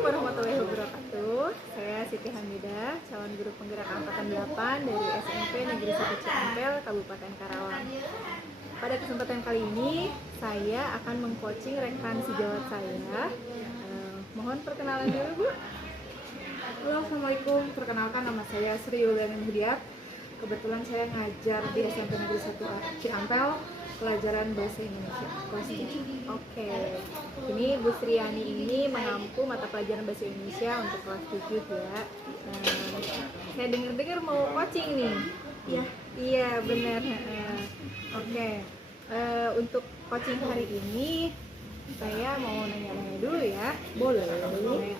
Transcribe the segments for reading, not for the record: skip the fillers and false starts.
Assalamualaikum warahmatullahi wabarakatuh. Saya Siti Hamidah, calon guru penggerak angkatan 8 dari SMP Negeri 1 Ciampel, Kabupaten Karawang. Pada kesempatan kali ini, saya akan mengcoaching rekan sejawat saya. Mohon perkenalan dulu, Bu. Halo, Assalamualaikum. Perkenalkan, nama saya Sri Yuliani Muhdiat. Kebetulan saya ngajar di SMP Negeri 1 Ciampel, pelajaran Bahasa Indonesia kelas 3. Oke, ini Bu Sriani ini mengampu mata pelajaran Bahasa Indonesia untuk kelas 7 ya. Saya dengar-dengar mau coaching nih. Iya benar. Oke, untuk coaching hari ini saya mau nanya-nanya dulu ya. Boleh? Oke.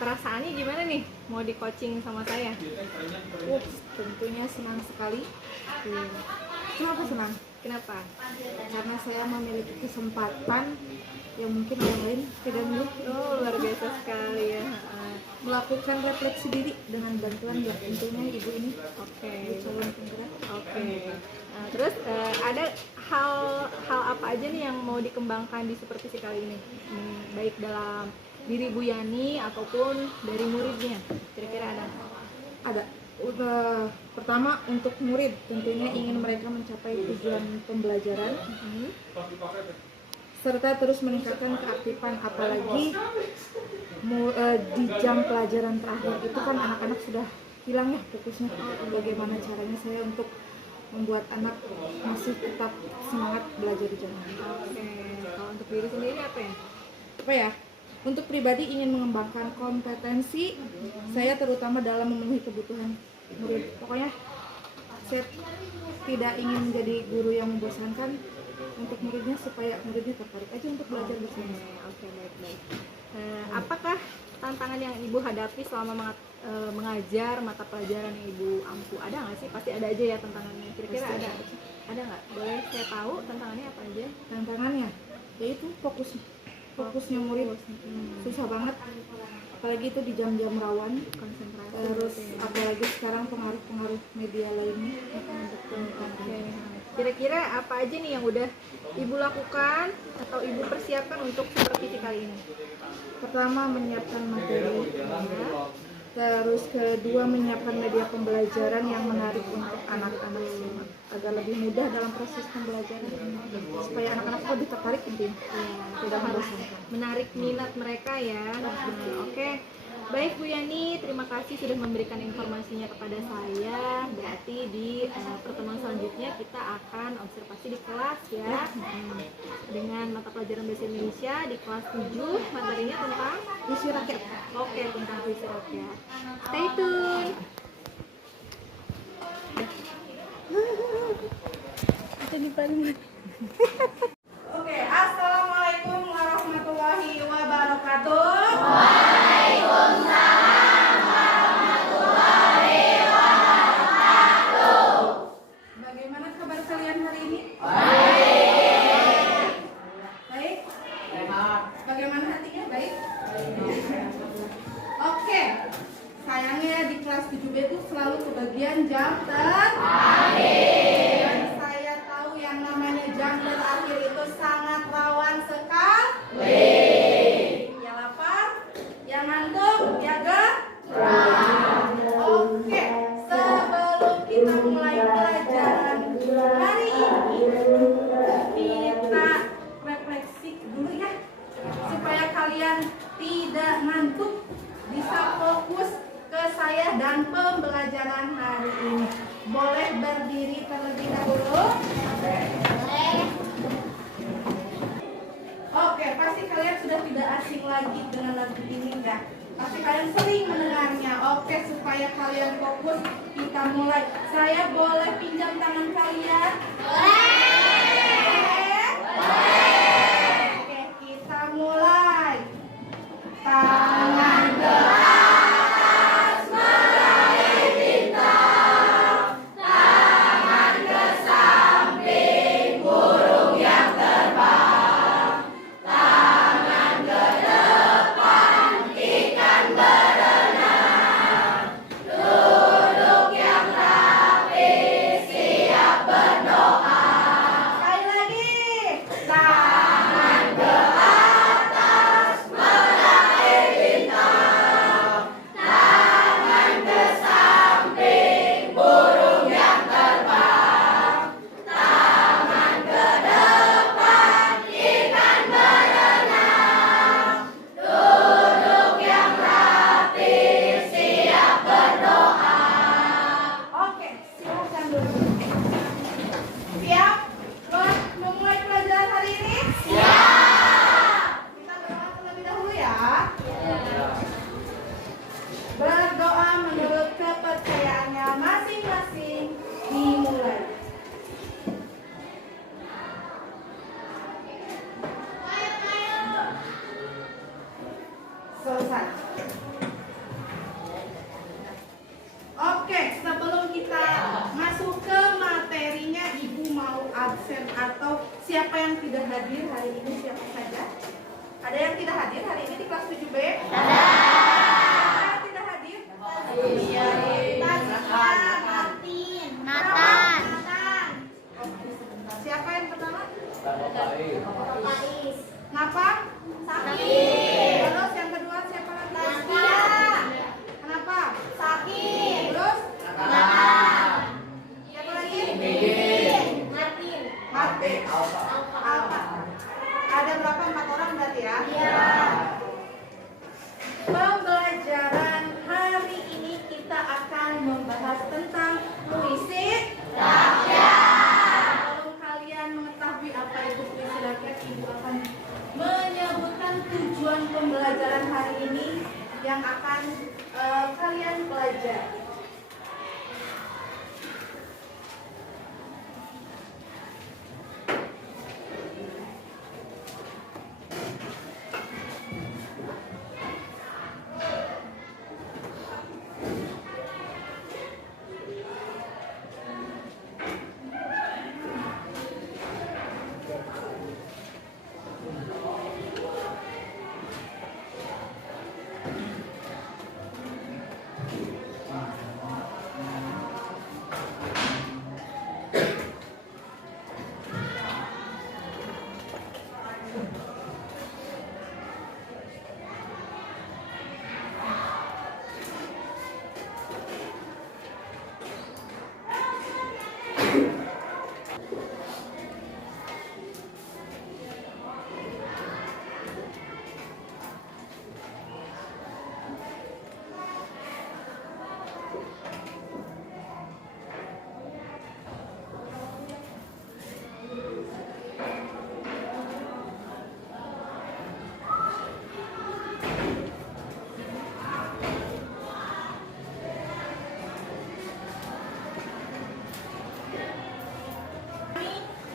Perasaannya gimana nih mau di coaching sama saya? Tentunya senang sekali. Kenapa senang? Kenapa? Karena saya memiliki kesempatan yang mungkin orang lain tidak memiliki. Oh, luar biasa sekali ya. Melakukan refleksi diri dengan bantuan ya tentunya ibu ini. Oke. Calon penggerak. Oke. Terus ada hal apa aja nih yang mau dikembangkan di supervisi kali ini? Baik dalam diri Bu Yani ataupun dari muridnya, kira-kira ada? Ada. Pertama untuk murid, tentunya ingin mereka mencapai tujuan pembelajaran, serta terus meningkatkan keaktifan, apalagi di jam pelajaran terakhir itu kan anak-anak sudah hilang ya fokusnya. Bagaimana caranya saya untuk membuat anak masih tetap semangat belajar di jam ini. Oke. Kalau untuk diri sendiri apa ya? Untuk pribadi ingin mengembangkan kompetensi saya terutama dalam memenuhi kebutuhan murid. Pokoknya saya tidak ingin menjadi guru yang membosankan untuk muridnya, supaya muridnya tertarik aja untuk belajar bersama. Oke, baik. Apakah tantangan yang Ibu hadapi selama mengajar mata pelajaran yang Ibu ampu? Ada nggak sih? Pasti ada aja ya tantangannya. Kira-kira ada nggak? Boleh saya tahu tantangannya apa aja? Tantangannya yaitu fokusnya murid susah banget, apalagi itu di jam-jam rawan, Konsentrasi. terus apalagi sekarang pengaruh media lainnya. Oke. Kira-kira apa aja nih yang udah Ibu lakukan atau Ibu persiapkan untuk supervisi kali ini? Pertama, menyiapkan materi, terus kedua menyiapkan media pembelajaran yang menarik untuk anak-anak agar lebih mudah dalam proses pembelajaran, supaya anak-anak lebih tertarik intinya. Tidak membosankan. Menarik minat mereka ya. Oke. Baik Bu Yani, terima kasih sudah memberikan informasinya kepada saya. Berarti di pertemuan selanjutnya kita akan observasi di kelas ya. Dengan mata pelajaran Bahasa Indonesia di kelas 7, materinya tentang Puisi rakyat. Oke, tentang puisi rakyat. Stay tune. Oke, assalamualaikum warahmatullahi wabarakatuh. Bagaimana kabar kalian hari ini? Baik. Bagaimana hatinya? Baik. Oke. Sayangnya di kelas 7B itu selalu kebagian jam terakhir. Dan saya tahu yang namanya jam terakhir itu sangat rawan sekali. Ya lapar, ya ngantuk, ya gerah. Oke, sebelum kita mulai pelajaran hari ini, kita refleksi dulu ya, supaya kalian tidak ngantuk, bisa fokus ke saya dan pembelajaran hari ini. Boleh berdiri terlebih dahulu? Oke, pasti kalian sudah tidak asing lagi dengan lagu ini enggak? Pasti kalian sering mendengarnya. Oke, supaya kalian fokus, kita mulai. Saya boleh pinjam tangan kalian? Boleh? Oke, kita mulai. Tangan ke atas meraih bintang, tangan ke samping burung yang terbang, tangan ke depan ikan berenang, duduk yang rapi siap berdoa. hadir hari ini siapa saja? Ada yang tidak hadir hari ini di kelas 7B? Ada yang tidak hadir? Iya. Nathan. Siapa yang pertama? Faiz. Kenapa? Sakit. Terus yang kedua siapa lagi? Tasya. Kenapa? Sakit. Terus? Nathan. Siapa lagi? Martin. Martin. Alfa. Ada berapa? 4 orang berarti ya? Iya. Pembelajaran hari ini kita akan membahas tentang puisi Rakyat. Kalau kalian mengetahui apa itu puisi rakyat, ibu akan menyebutkan tujuan pembelajaran hari ini yang akan kalian pelajari.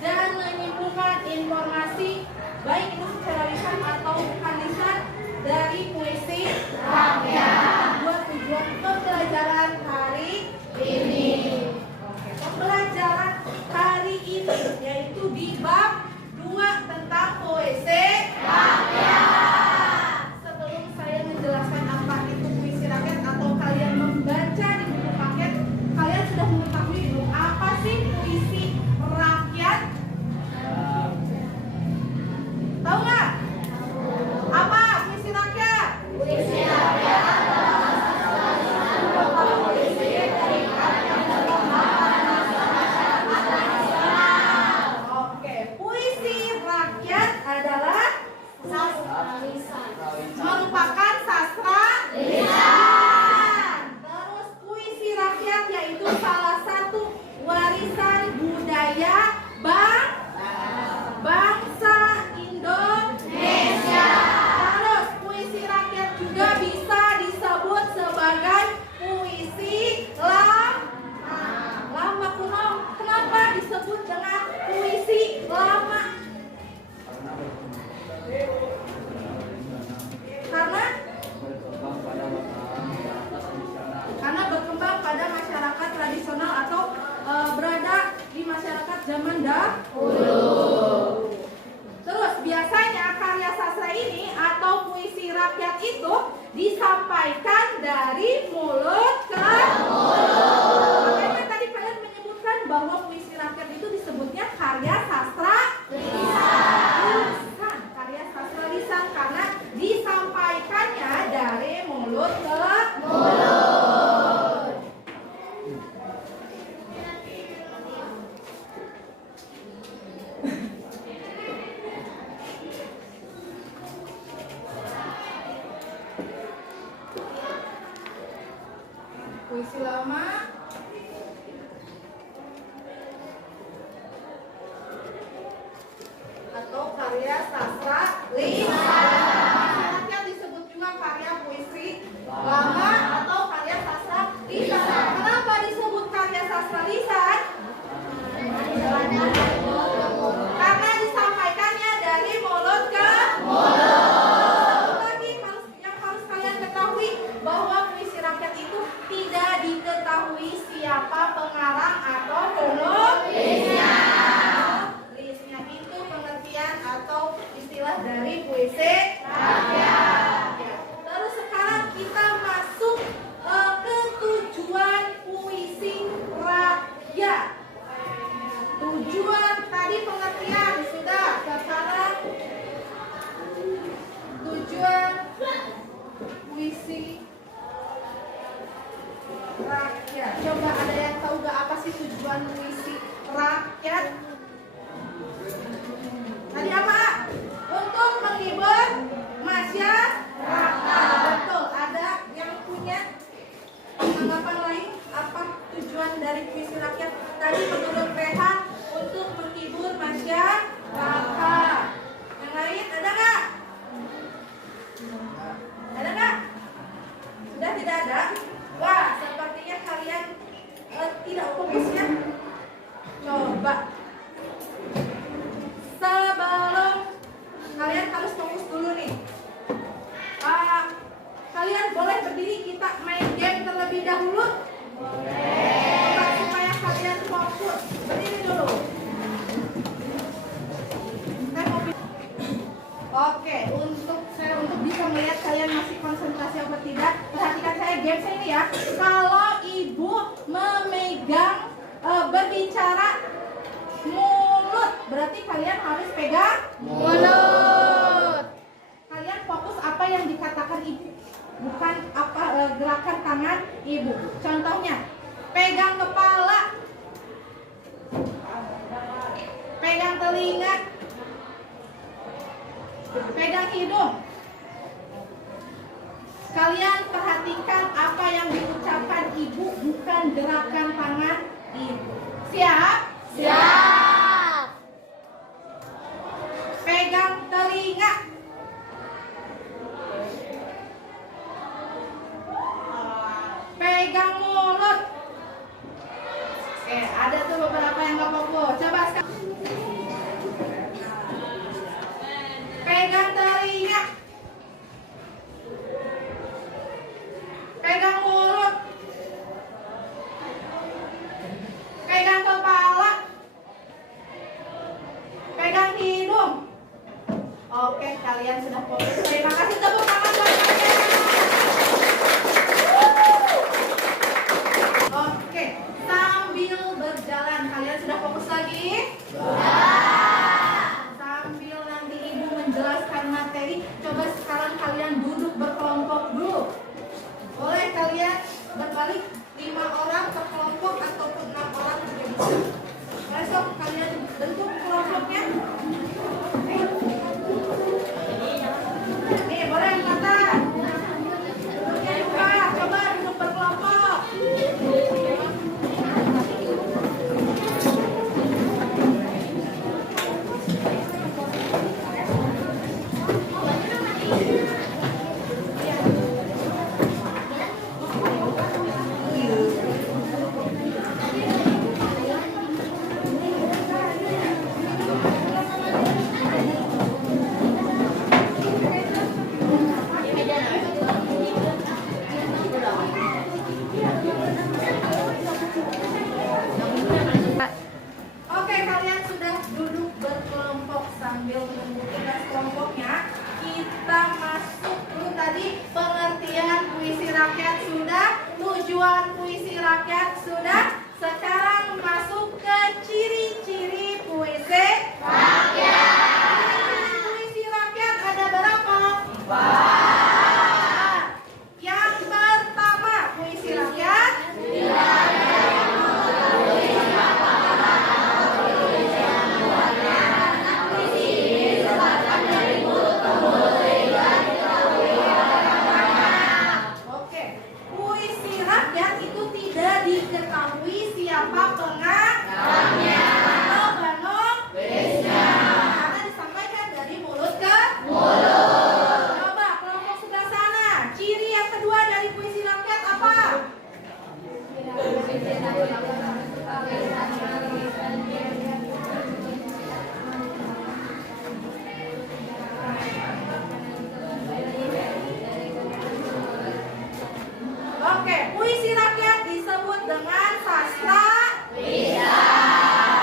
Dan menyimpulkan informasi baik itu secara lisan atau bukan lisan dari puisi rakyat buat tujuan pembelajaran hari ini. Oke, pembelajaran hari ini yaitu di bab 2 tentang puisi rakyat. Sebelum saya menjelaskan apa itu puisi rakyat atau kalian membaca di buku paket, kalian sudah mengetahui belum apa sih puisi rakyat? Tahu nggak? Apa puisi rakyat? Puisi rakyat adalah salah puisi dari karya Oke, puisi rakyat adalah lisan. merupakan sastra lisan. Terus puisi rakyat yaitu salah satu warisan budaya bangsa Indonesia. Terus puisi rakyat juga bisa disebut sebagai puisi lama kuno. Kenapa disebut dengan puisi lama? Karena berkembang pada masyarakat tradisional atau berada di masyarakat zaman dahulu. Terus biasanya karya sastra ini atau puisi rakyat itu disampaikan dari mulut ke mulut. Makanya tadi kalian menyebutkan bahwa puisi rakyat itu disebutnya karya sastra lisan. Karya sastra lisan karena disampaikannya dari mulut ke mulut. tujuan tadi pengertian sudah. Sekarang tujuan puisi rakyat. Coba ada yang tahu gak apa sih tujuan puisi rakyat? Tadi apa? Untuk menghibur masyarakat. Betul. Ada yang punya tanggapan lain? Apa tujuan dari puisi rakyat? Tadi menurut Rehan untuk menghibur masyarakat. Yang lain ada nggak? Ada nggak? Sudah tidak ada? Wah, sepertinya kalian tidak fokus ya. Coba. Sebelum kalian harus fokus dulu nih. Kalian boleh berdiri, kita main game terlebih dahulu. Boleh. Supaya kalian fokus. Berdiri dulu. Oke, untuk bisa melihat kalian masih konsentrasi atau tidak, perhatikan saya game saya ini ya. Kalau ibu memegang berbicara mulut, berarti kalian harus pegang mulut. Kalian fokus apa yang dikatakan ibu, bukan apa gerakan tangan ibu. Contohnya, pegang kepala, pegang telinga, pegang hidung. Kalian perhatikan apa yang diucapkan ibu, bukan gerakan tangan ibu. Siap? Siap. Pegang telinga. Pegang mulut. Oke, ada tuh beberapa yang gak fokus. Coba sekarang. Pegang telinga. Pegang mulut. Pegang kepala. Pegang hidung. Oke, kalian sudah fokus. Terima kasih, tepuk tangan buat kalian. Oke, sambil berjalan kalian sudah fokus lagi? Sambil nanti ibu menjelaskan materi, coba sekarang kalian duduk berkelompok dulu. Boleh kalian berbalik 5 orang per kelompok ataupun 6 orang juga bisa. Besok kalian bentuk kelompoknya. Nih, boleh kata. Duduknya juga, coba duduk berkelompok. Oke, kalian sudah duduk berkelompok sambil menunggu tugas kelompoknya. Kita masuk dulu tadi pengertian puisi rakyat sudah, tujuan puisi rakyat sudah. Sekarang masuk ke ciri-ciri puisi rakyat. Puisi rakyat ada berapa? 4. Yang pertama, puisi rakyat Oke, puisi rakyat itu tidak diketahui siapa pengarangnya atau penulisnya, karena disampaikan dari mulut ke mulut. Coba kelompok sebelah sana, ciri yang kedua dari puisi rakyat apa? Oke, puisi rakyat disebut dengan sastra lisan.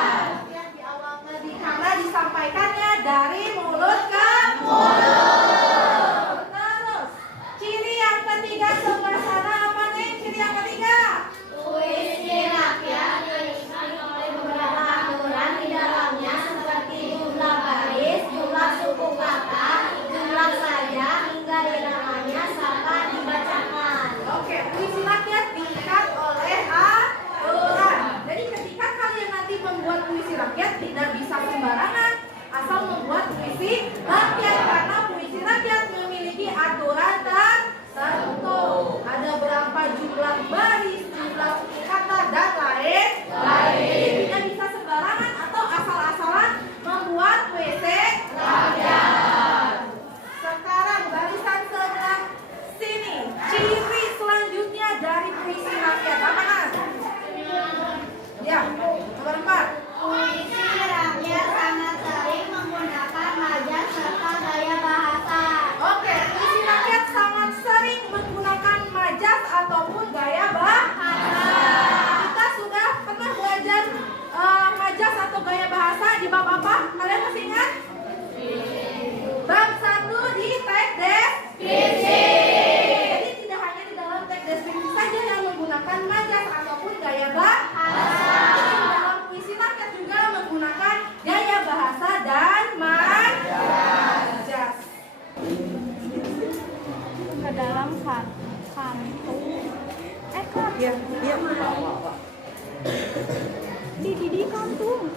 bab apa? Kalian masih ingat? Bab 1 di teks deskripsi. Jadi tidak hanya di dalam teks deskripsi saja yang menggunakan majas ataupun gaya bahasa. Di dalam puisi rakyat juga menggunakan gaya bahasa dan majas. Ke dalam kantung. Kak. Iya. Di kantung.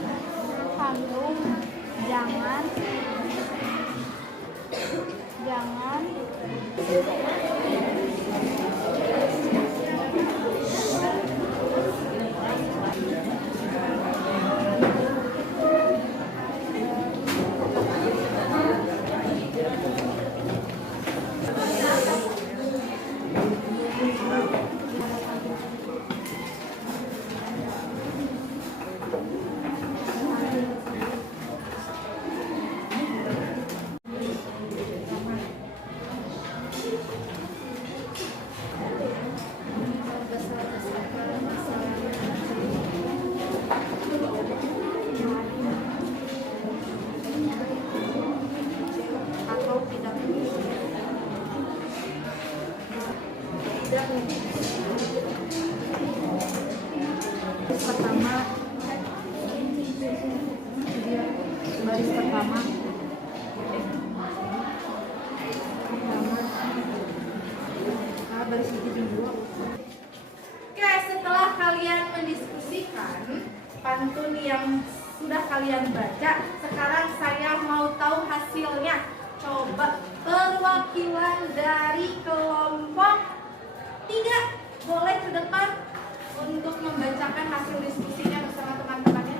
Kantung. Jangan. Atau tidak. Baris pertama baris kedua. Oke, setelah kalian mendiskusikan pantun yang sudah kalian baca, sekarang saya mau tahu hasilnya. Coba perwakilan dari kelompok 3 boleh ke depan untuk membacakan hasil diskusinya bersama teman-temannya.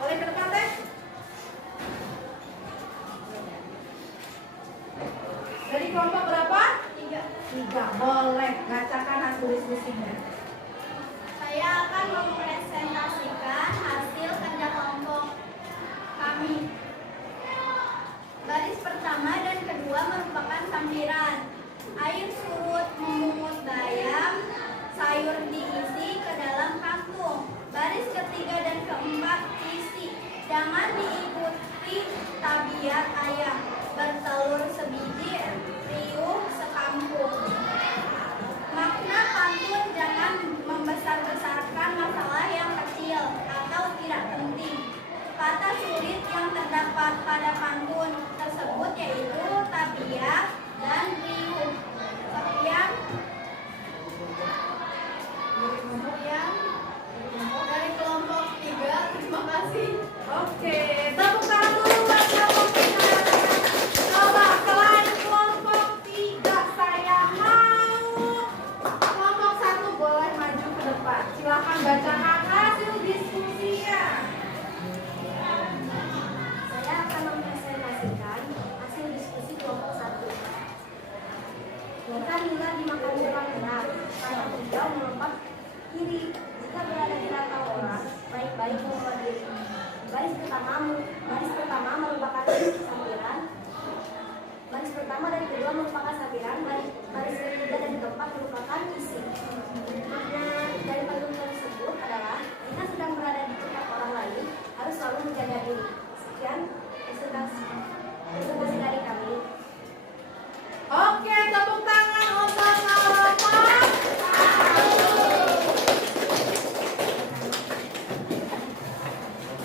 Boleh ke depan, Teh? Dari kelompok berapa? 3. Boleh bacakan hasil diskusinya. Saya akan mempresentasikan hasil kerja kelompok kami. Baris pertama dan kedua merupakan sampiran. Air surut memungut bayam, sayur diisi ke dalam kantung. Baris ketiga dan keempat isi. Jangan diikuti tabiat ayam. Bertelur sebiji, riuh sekampung. Makna pantun jangan membesar-besarkan masalah yang kecil atau tidak penting. Kata sulit yang terdapat pada pantun tersebut yaitu tabiat dan riuh. Sekian dari kelompok 3. Terima kasih. Oke, tepuk tangan dulu buat kelompok 3. Coba selain kelompok 3, saya mau kelompok 1 boleh maju ke depan. Silakan bacakan hasil diskusinya. Saya akan mempresentasikan hasil diskusi kelompok 1. Ikan nila dimakan bukan benar, karena beliau melompat kiri. Jika berada di rantau orang, baik-baik membawa diri. Baris pertama merupakan sampiran. Baris pertama dan kedua merupakan sampiran. Baris ketiga dan keempat merupakan isi. Makna dari pantun tersebut adalah jika sedang berada di dekat orang lain, harus selalu menjaga diri. Sekian presentasi dari kami. Oke, tepuk tangan untuk kelompok 1.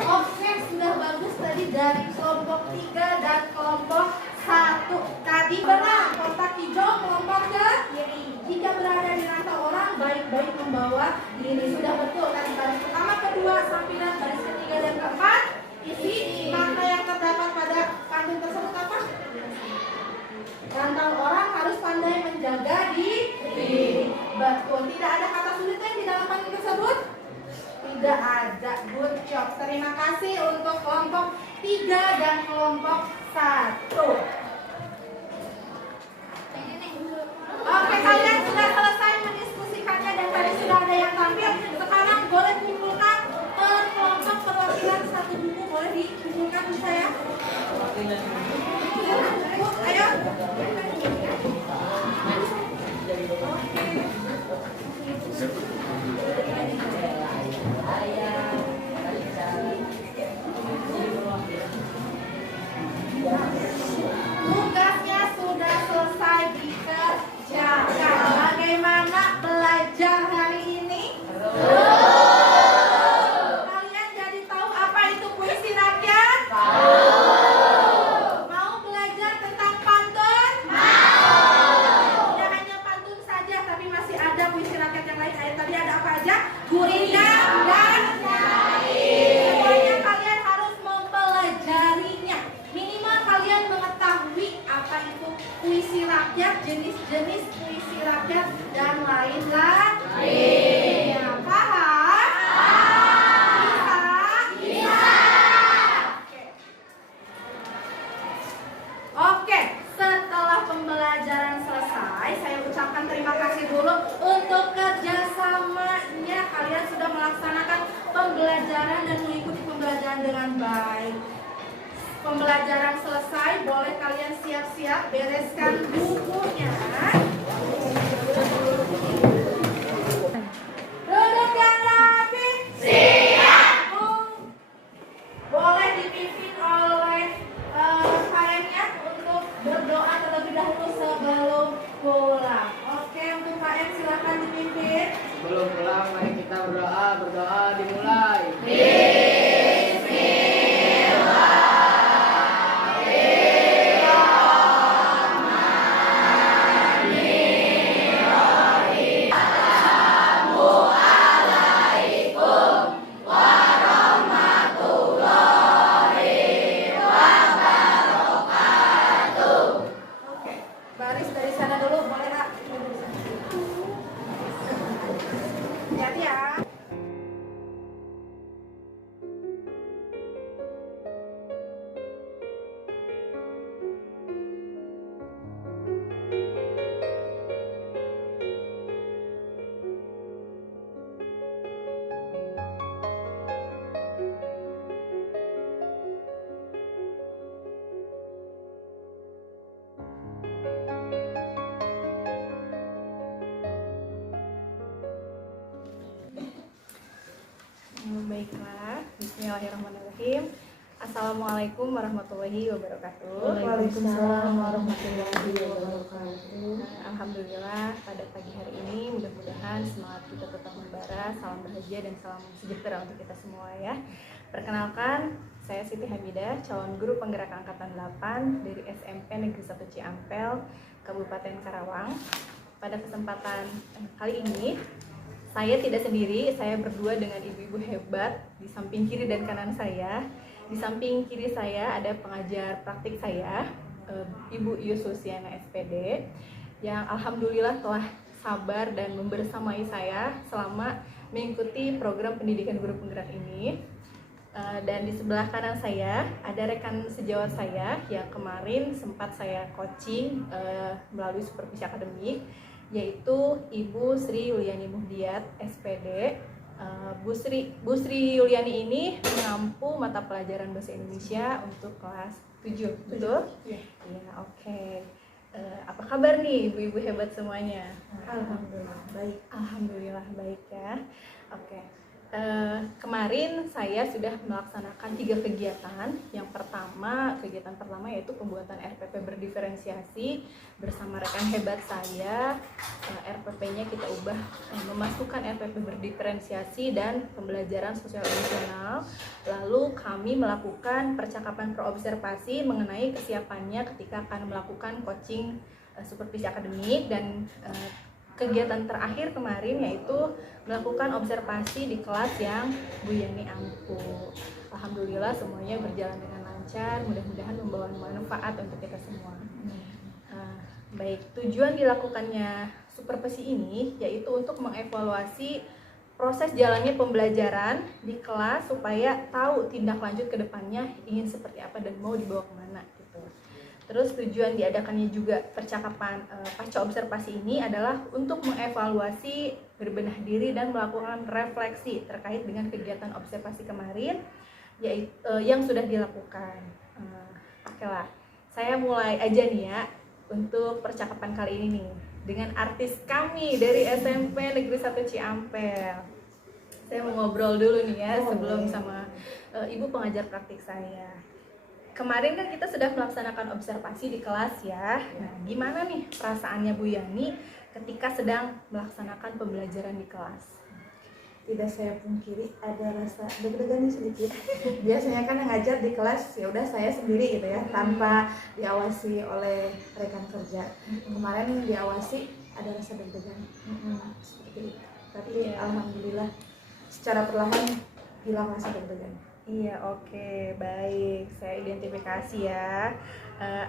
Oke, sudah bagus tadi dari kelompok 3 dan kelompok 1. Tadi benar, kotak hijau kelompok kiri. Jika berada di rantau orang, baik-baik membawa diri. Sudah betul tadi baris pertama, kedua, sampiran, baris ketiga dan keempat isi. Makna yang terdapat pada pantun tersebut apa? Rantau orang harus pandai menjaga diri. Betul, tidak ada kata sulit yang di dalam pantun tersebut? Tidak ada. Good job. Terima kasih untuk kelompok 3 dan kelompok 1. Oke, kalian sudah selesai mendiskusikannya dan tadi sudah ada yang tampil. Sekarang boleh kumpulkan per kelompok perwakilan 1 buku. Boleh dikumpulkan Bu saya? Bu, ayo. pembelajaran dan mengikuti pembelajaran dengan baik. Pembelajaran selesai, boleh kalian siap-siap bereskan bukunya. Duduk yang rapi. Siap. Boleh dipimpin oleh KM-nya untuk berdoa terlebih dahulu sebelum pulang. Oke, untuk KM silakan dipimpin. Sebelum pulang, mari kita berdoa. Berdoa dimulai. Oke, baris dari sana dulu, boleh Kak? Hati-hati ya. Baiklah, bismillahirrahmanirrahim. Assalamualaikum warahmatullahi wabarakatuh. Waalaikumsalam warahmatullahi wabarakatuh. Alhamdulillah pada pagi hari ini mudah-mudahan semangat kita tetap membara, salam bahagia dan salam sejahtera untuk kita semua ya. Perkenalkan, saya Siti Hamidah, calon guru penggerak angkatan 8 dari SMP Negeri 1 Ciampel, Kabupaten Karawang. Pada kesempatan kali ini saya tidak sendiri, saya berdua dengan ibu-ibu hebat di samping kiri dan kanan saya. Di samping kiri saya ada pengajar praktik saya, Ibu Yususiana SPD, yang alhamdulillah telah sabar dan membersamai saya selama mengikuti program pendidikan guru penggerak ini. Dan di sebelah kanan saya ada rekan sejawat saya yang kemarin sempat saya coaching melalui supervisi akademik, yaitu Ibu Sri Yuliani Muhdiat SPD. Bu Sri Yuliani ini mengampu mata pelajaran bahasa Indonesia untuk kelas 7, betul? Iya. Iya, oke. Apa kabar nih ibu-ibu hebat semuanya? Alhamdulillah baik. Alhamdulillah baik ya. Oke. Kemarin saya sudah melaksanakan 3 kegiatan. Yang pertama, kegiatan pertama yaitu pembuatan RPP berdiferensiasi bersama rekan hebat saya. RPP-nya kita ubah memasukkan RPP berdiferensiasi dan pembelajaran sosial emosional. Lalu kami melakukan percakapan perobservasi mengenai kesiapannya ketika akan melakukan coaching supervisi akademik, dan kegiatan terakhir kemarin yaitu melakukan observasi di kelas yang Bu Yani ampu. Alhamdulillah semuanya berjalan dengan lancar, mudah-mudahan membawa manfaat untuk kita semua. Baik, tujuan dilakukannya supervisi ini yaitu untuk mengevaluasi proses jalannya pembelajaran di kelas supaya tahu tindak lanjut ke depannya ingin seperti apa dan mau dibawa kemana gitu. Terus tujuan diadakannya juga percakapan pasca observasi ini adalah untuk mengevaluasi, berbenah diri dan melakukan refleksi terkait dengan kegiatan observasi kemarin yang sudah dilakukan. Oke lah, saya mulai aja nih ya untuk percakapan kali ini nih dengan artis kami dari SMP Negeri 1 Ciampel. Saya mau ngobrol dulu nih ya sebelum sama ibu pengajar praktik saya. Kemarin kan kita sudah melaksanakan observasi di kelas ya. Nah, gimana nih perasaannya Bu Yani ketika sedang melaksanakan pembelajaran di kelas? Tidak saya pungkiri ada rasa deg-degan sedikit. Biasanya kan yang ngajar di kelas ya udah saya sendiri gitu ya, tanpa diawasi oleh rekan kerja. Kemarin diawasi ada rasa deg-degan seperti itu. Tapi alhamdulillah secara perlahan hilang rasa deg-degan. Iya, oke, baik. Saya identifikasi ya.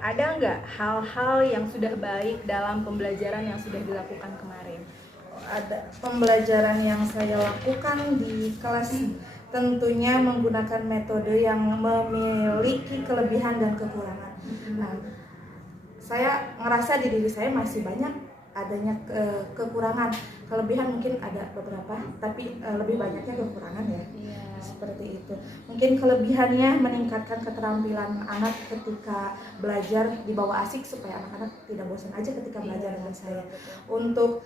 Ada nggak hal-hal yang sudah baik dalam pembelajaran yang sudah dilakukan kemarin? Ada pembelajaran yang saya lakukan di kelas, tentunya menggunakan metode yang memiliki kelebihan dan kekurangan. Nah, saya ngerasa di diri saya masih banyak adanya kekurangan. Kelebihan mungkin ada beberapa, tapi lebih banyaknya kekurangan ya. Iya. seperti itu. Mungkin kelebihannya meningkatkan keterampilan anak ketika belajar dibawa asik supaya anak-anak tidak bosan aja ketika belajar dengan saya. Untuk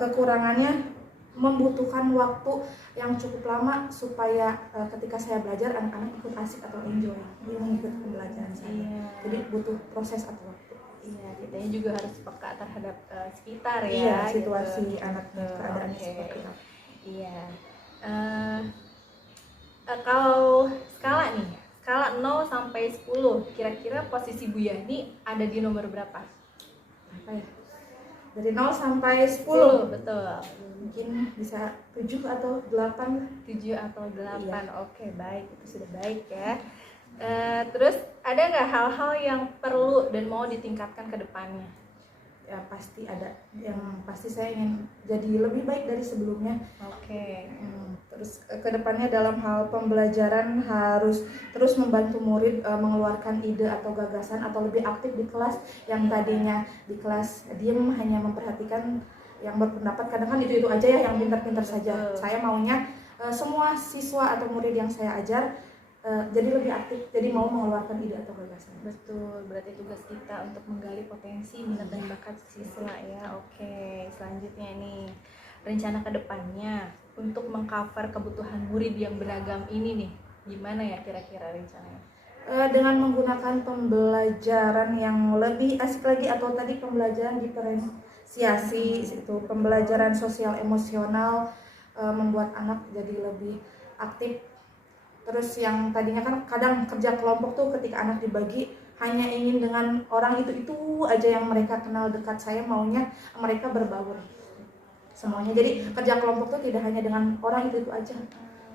kekurangannya membutuhkan waktu yang cukup lama supaya ketika saya belajar anak-anak ikut asik atau enjoy mengikuti pembelajaran saya. Jadi butuh proses atau waktu. Iya, kitanya juga harus peka terhadap sekitar ya. Iya, situasi gitu. anak keadaannya Oke. seperti apa. Iya. Kalau skala nih, skala 0 sampai 10, kira-kira posisi Bu Yani ada di nomor berapa? Apa ya? Dari 0 sampai 10. Betul. Mungkin bisa 7 atau 8. 7 atau 8. Iya. Oke, baik. Itu sudah baik ya. Terus ada nggak hal-hal yang perlu dan mau ditingkatkan ke depannya? Ya pasti ada. Yang pasti saya ingin jadi lebih baik dari sebelumnya. Oke. Terus kedepannya dalam hal pembelajaran harus terus membantu murid mengeluarkan ide atau gagasan atau lebih aktif di kelas. Yang tadinya di kelas diem hanya memperhatikan yang berpendapat, kadang kan itu aja ya yang pintar-pintar saja. Saya maunya semua siswa atau murid yang saya ajar jadi lebih aktif, jadi mau mengeluarkan ide atau gagasan. Betul, berarti tugas kita untuk menggali potensi minat dan bakat siswa ya. Oke, selanjutnya nih rencana kedepannya untuk mengcover kebutuhan murid yang beragam ini nih, gimana ya kira-kira rencananya? Dengan menggunakan pembelajaran yang lebih asik lagi atau tadi pembelajaran diferensiasi, itu pembelajaran sosial emosional, membuat anak jadi lebih aktif. Terus yang tadinya kan kadang kerja kelompok tuh ketika anak dibagi hanya ingin dengan orang itu aja yang mereka kenal dekat, saya maunya mereka berbaur semuanya. Jadi kerja kelompok tuh tidak hanya dengan orang itu aja.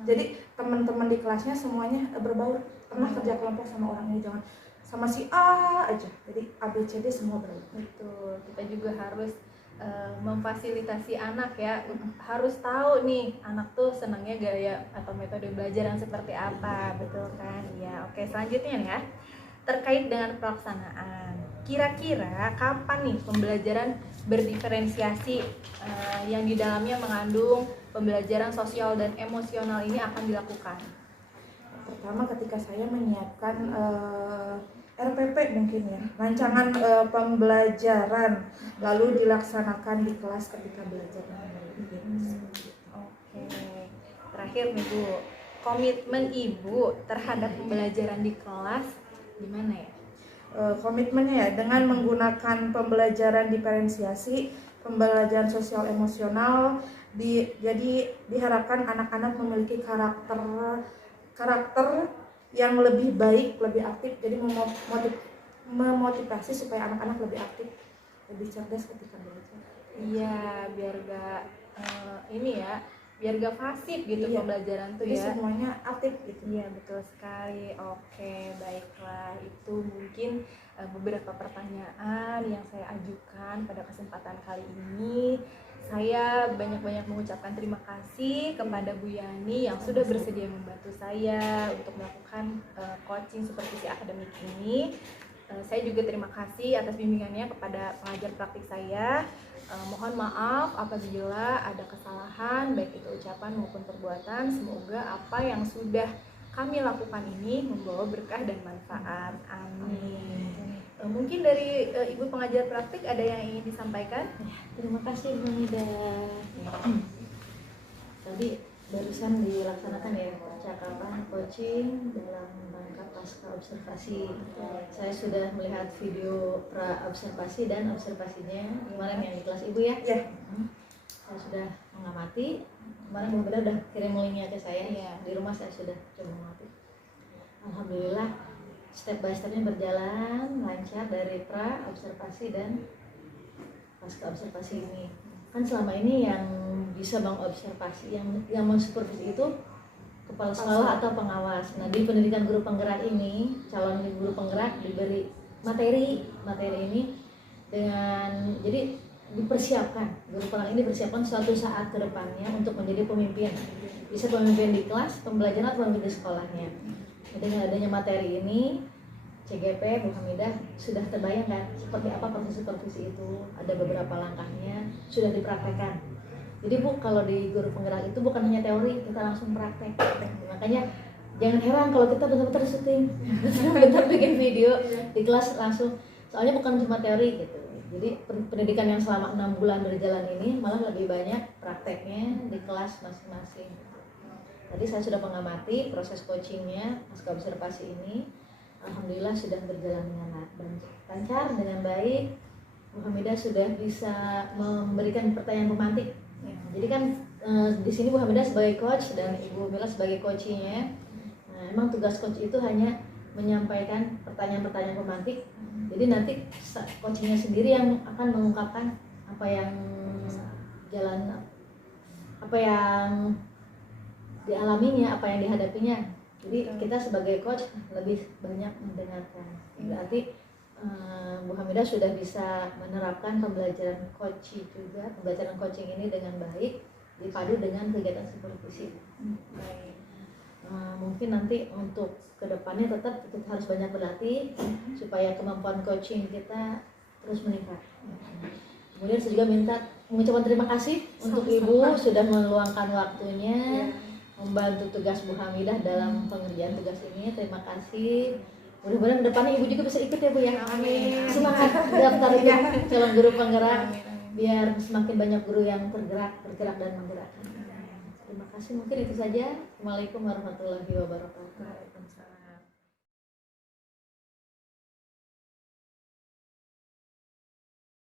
Jadi teman-teman di kelasnya semuanya berbaur. Pernah kerja kelompok sama orang ini, jangan sama si A aja. Jadi A B C D semua berbaur. Betul, kita juga harus memfasilitasi anak ya, harus tahu nih anak tuh senangnya gaya atau metode belajar yang seperti apa, betul kan? Ya, oke, selanjutnya nih ya, terkait dengan pelaksanaan, kira-kira kapan nih pembelajaran berdiferensiasi yang di dalamnya mengandung pembelajaran sosial dan emosional ini akan dilakukan? Pertama ketika saya menyiapkan RPP mungkin ya, rancangan pembelajaran, lalu dilaksanakan di kelas ketika belajar. Oke, terakhir nih Bu, komitmen Ibu terhadap pembelajaran di kelas gimana ya? Komitmennya ya dengan menggunakan pembelajaran diferensiasi, pembelajaran sosial emosional, jadi diharapkan anak-anak memiliki karakter yang lebih baik, lebih aktif, jadi memotivasi supaya anak-anak lebih aktif, lebih cerdas ketika belajar. Iya, biar gak biar gak pasif gitu pembelajaran tuh jadi ya. semuanya aktif gitu. Iya, betul sekali. Oke, baiklah, itu mungkin beberapa pertanyaan yang saya ajukan pada kesempatan kali ini. Saya banyak-banyak mengucapkan terima kasih kepada Bu Yani yang sudah bersedia membantu saya untuk melakukan coaching supervisi akademik ini. Saya juga terima kasih atas bimbingannya kepada pengajar praktik saya. Mohon maaf apabila ada kesalahan baik itu ucapan maupun perbuatan. Semoga apa yang sudah kami lakukan ini membawa berkah dan manfaat. Amin. Mungkin dari Ibu pengajar praktik ada yang ingin disampaikan? Terima kasih Bu Nida. Tadi barusan dilaksanakan ya percakapan coaching dalam rangka pasca observasi. Saya sudah melihat video pra observasi dan observasinya kemarin yang di kelas Ibu ya. Saya sudah mengamati. Kemarin Bu Nida udah kirim linknya ke saya. Di rumah saya sudah coba mengamati. Alhamdulillah step by stepnya berjalan lancar dari pra observasi dan pasca observasi ini. Kan selama ini yang bisa mengobservasi, yang mensupervisi itu kepala sekolah atau pengawas. Nah, di pendidikan guru penggerak ini, calon guru penggerak diberi materi ini dengan, jadi dipersiapkan, guru penggerak ini dipersiapkan suatu saat ke depannya untuk menjadi pemimpin. Bisa pemimpin di kelas, pembelajaran atau pemimpin di sekolahnya. Dengan adanya materi ini, CGP Bu Hamidah sudah terbayang kan seperti apa proses supervisi itu, ada beberapa langkahnya sudah dipraktekkan. Jadi Bu, kalau di guru penggerak itu bukan hanya teori, kita langsung praktek. Makanya jangan heran kalau kita benar-benar syuting, benar bikin video di kelas langsung. Soalnya bukan cuma teori gitu. Jadi pendidikan yang selama 6 bulan berjalan ini malah lebih banyak prakteknya di kelas masing-masing. Tadi saya sudah mengamati proses coachingnya pasca observasi ini. Alhamdulillah sudah berjalan dengan lancar, dengan baik. Bu Hamidah sudah bisa memberikan pertanyaan pemantik. Jadi kan di sini Bu Hamidah sebagai coach dan Ibu Mila sebagai coachingnya. Nah, emang tugas coach itu hanya menyampaikan pertanyaan-pertanyaan pemantik. Jadi nanti coachingnya sendiri yang akan mengungkapkan apa yang dialaminya, apa yang dihadapinya. Jadi kita sebagai coach lebih banyak mendengarkan. Berarti Bu Hamidah sudah bisa menerapkan pembelajaran coaching juga, pembelajaran coaching ini dengan baik dipadu dengan kegiatan supervisi. Mungkin nanti untuk kedepannya tetap kita harus banyak berlatih supaya kemampuan coaching kita terus meningkat. Kemudian saya juga mengucapkan terima kasih untuk Ibu sudah meluangkan waktunya membantu tugas Bu Hamidah dalam pengerjaan tugas ini. Terima kasih. Mudah-mudahan depannya Ibu juga bisa ikut ya Bu ya. Amin. Semangat daftar calon guru penggerak biar semakin banyak guru yang bergerak dan menggerakkan. Terima kasih, mungkin itu saja. Assalamualaikum warahmatullahi wabarakatuh. Waalaikumsalam.